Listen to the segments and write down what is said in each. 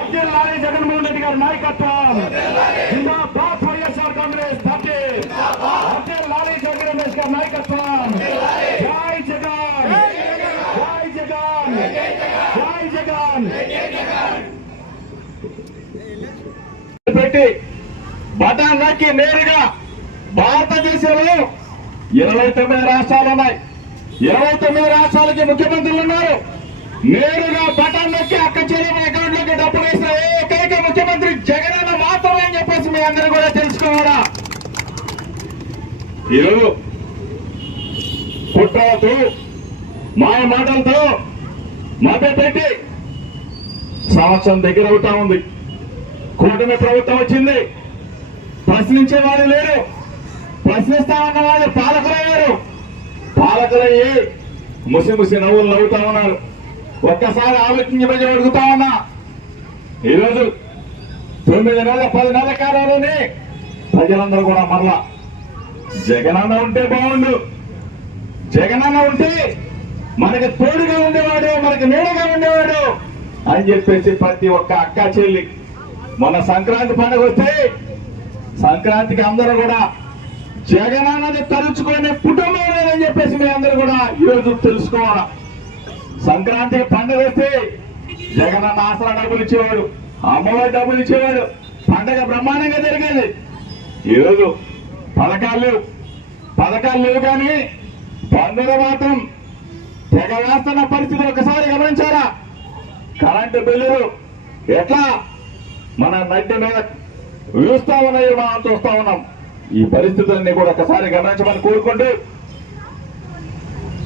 జగన్మోహన్ రెడ్డి గారి నాయకత్వం జిందాబాద్ YSR Congress party lorry Jagan Ramesh గారి నాయకత్వం జై జగన్ జై జగన్ జై జగన్ పెట్టి బటన్ నొక్కి నేరుగా భారతదేశంలో 29 రాష్ట్రాలు ఉన్నాయి. 29 రాష్ట్రాలకి ముఖ్యమంత్రులు ఉన్నారు. నేరుగా బటన్ నొక్కి అక్క చెల్లెల అకౌంట్ లోకి డబ్బులు వేసిన ఏకైక ముఖ్యమంత్రి జగన్ అన్న మాత్రమే అని చెప్పేసి మీ అందరూ కూడా తెలుసుకోవాలా. ఈరోజు కుట్రలతో మాయ మాటలతో మభ్యపెట్టి సంవత్సరం దగ్గర అవుతా ఉంది. కూటమి ప్రభుత్వం వచ్చింది. ప్రశ్నించేవాడు లేరు. ప్రశ్నిస్తామన్న వాళ్ళు పాలకులయ్యారు. పాలకులయ్యి ముసి నవ్వులు నవ్వుతా ఉన్నారు. ఒక్కసారి ఆలోచించమని అడుగుతా ఉన్నా. ఈరోజు 9 నెలల 10 నెలల కాలంలోనే ప్రజలందరూ కూడా మరలా జగనన్న ఉంటే బాగుండు, జగనన్న ఉంటే మనకి తోడుగా ఉండేవాడు, మనకి నీడగా ఉండేవాడు అని చెప్పేసి ప్రతి ఒక్క అక్క చెల్లి మన సంక్రాంతి పండుగ వస్తే సంక్రాంతికి అందరూ కూడా జగనన్నని తలుచుకునే కుటుంబం లేదని చెప్పేసి మీ అందరూ కూడా ఈరోజు తెలుసుకోవాలా. సంక్రాంతికి పండుగ వస్తే జగనన్న ఆసరా డబ్బులు ఇచ్చేవాడు, అమ్మవారి డబ్బులు ఇచ్చేవాడు, పండగ బ్రహ్మాండంగా జరిగేది. ఈరోజు పథకాలు లేవు కానీ పండుగ మాత్రం తెగ వేస్తున్న పరిస్థితి ఒకసారి గమనించారా? కరెంటు బిల్లులు ఎట్లా మన నడ్డి మీద వీస్తా ఉన్నాయో మనం చూస్తా ఉన్నాం. ఈ పరిస్థితులన్నీ కూడా ఒకసారి గమనించమని కోరుకుంటూ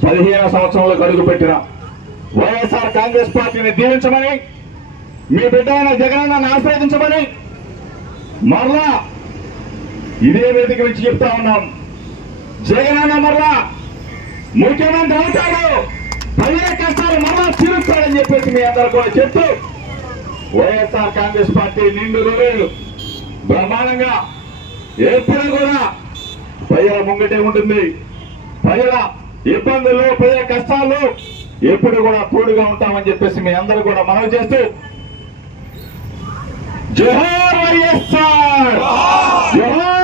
15 సంవత్సరంలో అడుగు పెట్టిన వైఎస్ఆర్ కాంగ్రెస్ పార్టీని దీవించమని, మీ బిడ్డ అయిన జగనన్నను ఆశీర్వదించమని మరలా ఇదే వేదిక నుంచి చెప్తా ఉన్నాం. జగనన్న మరలా ముఖ్యమంత్రి అవుతాడు, ప్రజల కష్టాలు మరలా తీరుస్తాడని చెప్పేసి మీ అందరూ కూడా చెప్తూ వైఎస్ఆర్ కాంగ్రెస్ పార్టీ నిండు రోజులు బ్రహ్మాండంగా ఎప్పుడు కూడా ప్రజల ముంగటే ఉంటుంది. ప్రజల ఇబ్బందులు, ప్రజల కష్టాలు ఎప్పుడు కూడా తోడుగా ఉంటామని చెప్పేసి మీ అందరూ కూడా మనవి చేస్తూ జోహార్ వైఎస్ఆర్, జోహార్